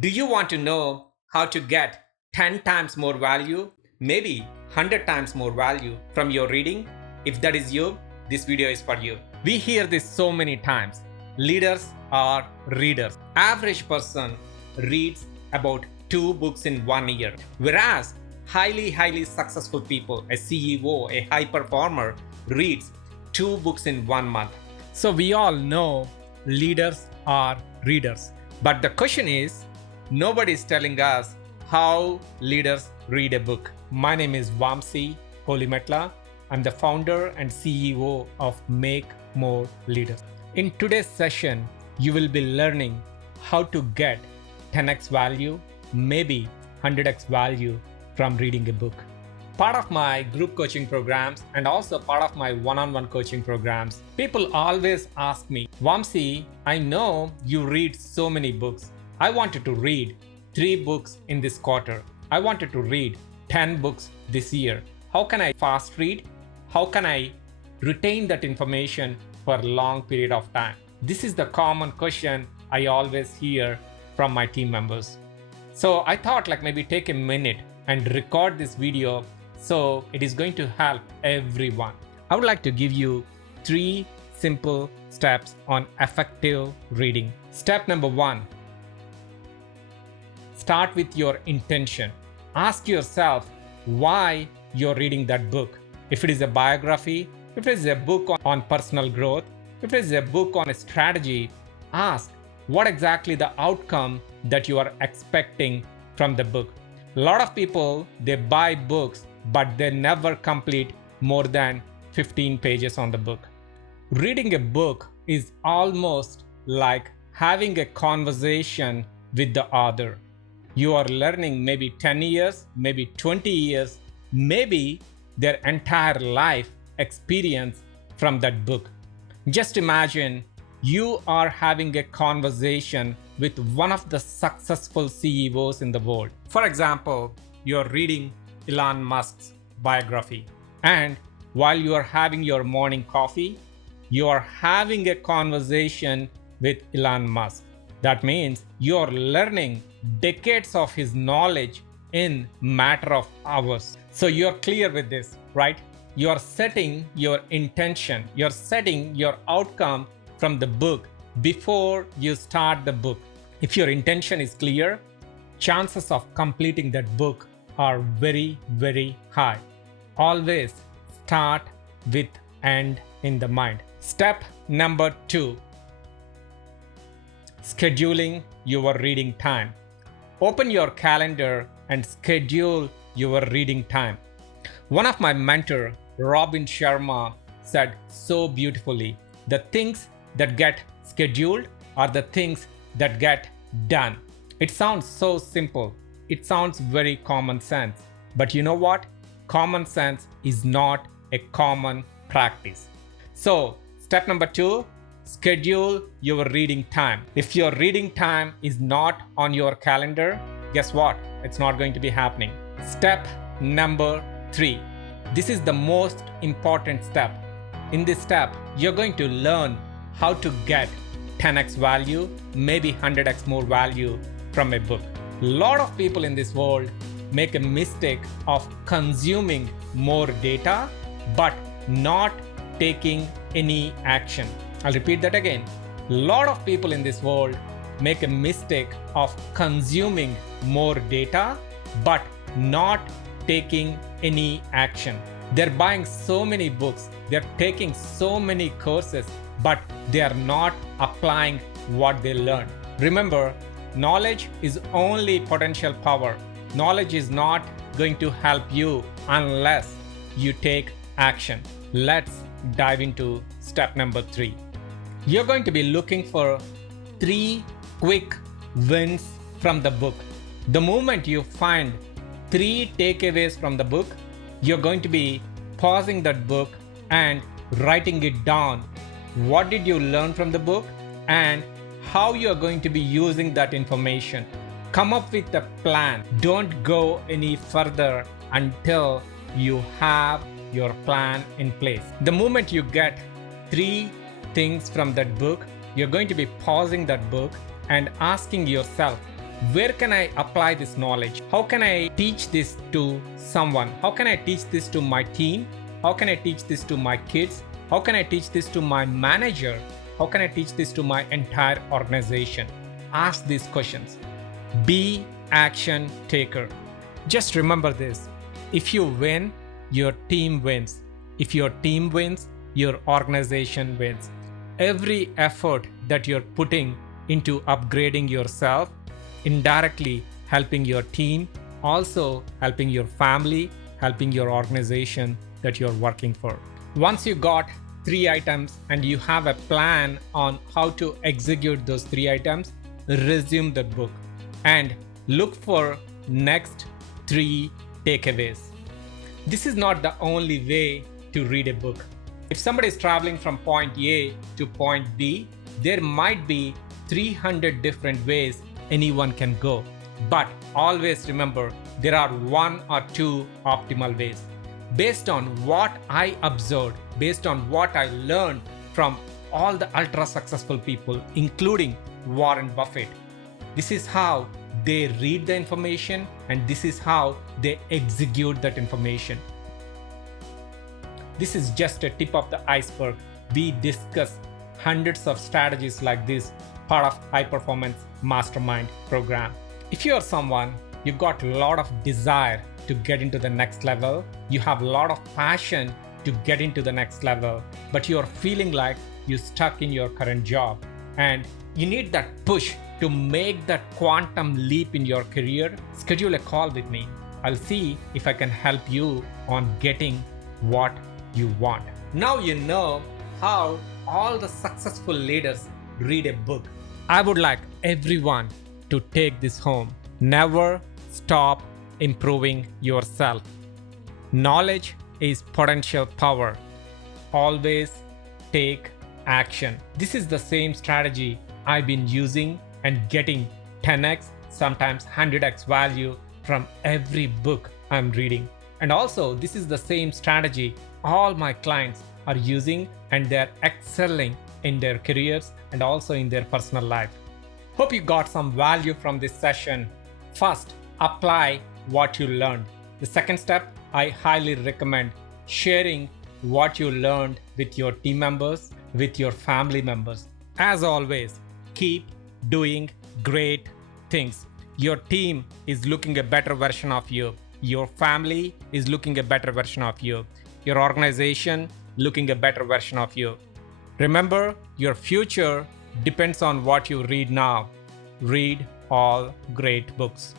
Do you want to know how to get 10 times more value, maybe 100 times more value from your reading? If that is you, this video is for you. We hear this so many times. Leaders are readers. Average person reads about 2 books in 1 year, whereas highly successful people, a CEO, a high performer, reads 2 books in 1 month. So we all know leaders are readers. But the question is, nobody is telling us how leaders read a book. My name is Vamsi Holimetla. I'm the founder and CEO of Make More Leaders. In today's session, you will be learning how to get 10x value, maybe 100x value from reading a book. Part of my group coaching programs and also part of my one-on-one coaching programs, people always ask me, Vamsi, I know you read so many books. I wanted to read 3 books in this quarter. I wanted to read 10 books this year. How can I fast read? How can I retain that information for a long period of time? This is the common question I always hear from my team members. So I thought maybe take a minute and record this video, so it is going to help everyone. I would like to give you 3 simple steps on effective reading. Step number 1. Start with your intention. Ask yourself why you're reading that book. If it is a biography, if it is a book on personal growth, if it is a book on a strategy, ask what exactly the outcome that you are expecting from the book. A lot of people, they buy books, but they never complete more than 15 pages on the book. Reading a book is almost like having a conversation with the author. You are learning maybe 10 years, maybe 20 years, maybe their entire life experience from that book. Just imagine you are having a conversation with one of the successful CEOs in the world. For example, you're reading Elon Musk's biography, and while you are having your morning coffee, you are having a conversation with Elon Musk. That means you are learning decades of his knowledge in matter of hours. So you're clear with this, right? You're setting your intention, you're setting your outcome from the book before you start the book. If your intention is clear, chances of completing that book are very high. Always start with end in the mind. Step number 2. Scheduling your reading time. Open your calendar and schedule your reading time. One of my mentor, Robin Sharma, said so beautifully, the things that get scheduled are the things that get done. It sounds so simple. It sounds very common sense. But you know what? Common sense is not a common practice. So, step number 2, schedule your reading time. If your reading time is not on your calendar, guess what? It's not going to be happening. Step number 3. This is the most important step. In this step, you're going to learn how to get 10x value, maybe 100x more value from a book. A lot of people in this world make a mistake of consuming more data, but not taking any action. I'll repeat that again. A lot of people in this world make a mistake of consuming more data, but not taking any action. They're buying so many books, they're taking so many courses, but they are not applying what they learn. Remember, knowledge is only potential power. Knowledge is not going to help you unless you take action. Let's dive into step number 3. You're going to be looking for 3 quick wins from the book. The moment you find 3 takeaways from the book, you're going to be pausing that book and writing it down. What did you learn from the book and how you're going to be using that information? Come up with a plan. Don't go any further until you have your plan in place. The moment you get 3 things from that book, you're going to be pausing that book and asking yourself, Where can I apply this knowledge? How can I teach this to someone? How can I teach this to my team? How can I teach this to my kids? How can I teach this to my manager? How can I teach this to my entire organization? Ask these questions. Be action taker. Just remember this. If you win, your team wins. If your team wins, your organization wins. Every effort that you're putting into upgrading yourself, indirectly helping your team, also helping your family, helping your organization that you're working for. Once you got 3 items and you have a plan on how to execute those 3 items, resume the book and look for next 3 takeaways. This is not the only way to read a book. If somebody is traveling from point A to point B, there might be 300 different ways anyone can go. But always remember, there are 1 or 2 optimal ways. Based on what I observed, based on what I learned from all the ultra successful people, including Warren Buffett, this is how they read the information and this is how they execute that information. This is just a tip of the iceberg. We discuss hundreds of strategies like this, part of High Performance Mastermind program. If you are someone, you've got a lot of desire to get into the next level, you have a lot of passion to get into the next level, but you're feeling like you're stuck in your current job and you need that push to make that quantum leap in your career, schedule a call with me. I'll see if I can help you on getting what you want. Now you know how all the successful leaders read a book. I would like everyone to take this home. Never stop improving yourself. Knowledge is potential power. Always take action. This is the same strategy I've been using and getting 10x, sometimes 100x value from every book I'm reading. And also, this is the same strategy all my clients are using and they're excelling in their careers and also in their personal life. Hope you got some value from this session. First, apply what you learned. The second step, I highly recommend sharing what you learned with your team members, with your family members. As always, keep doing great things. Your team is looking a better version of you. Your family is looking a better version of you. Your organization looking a better version of you. Remember, your future depends on what you read now. Read all great books.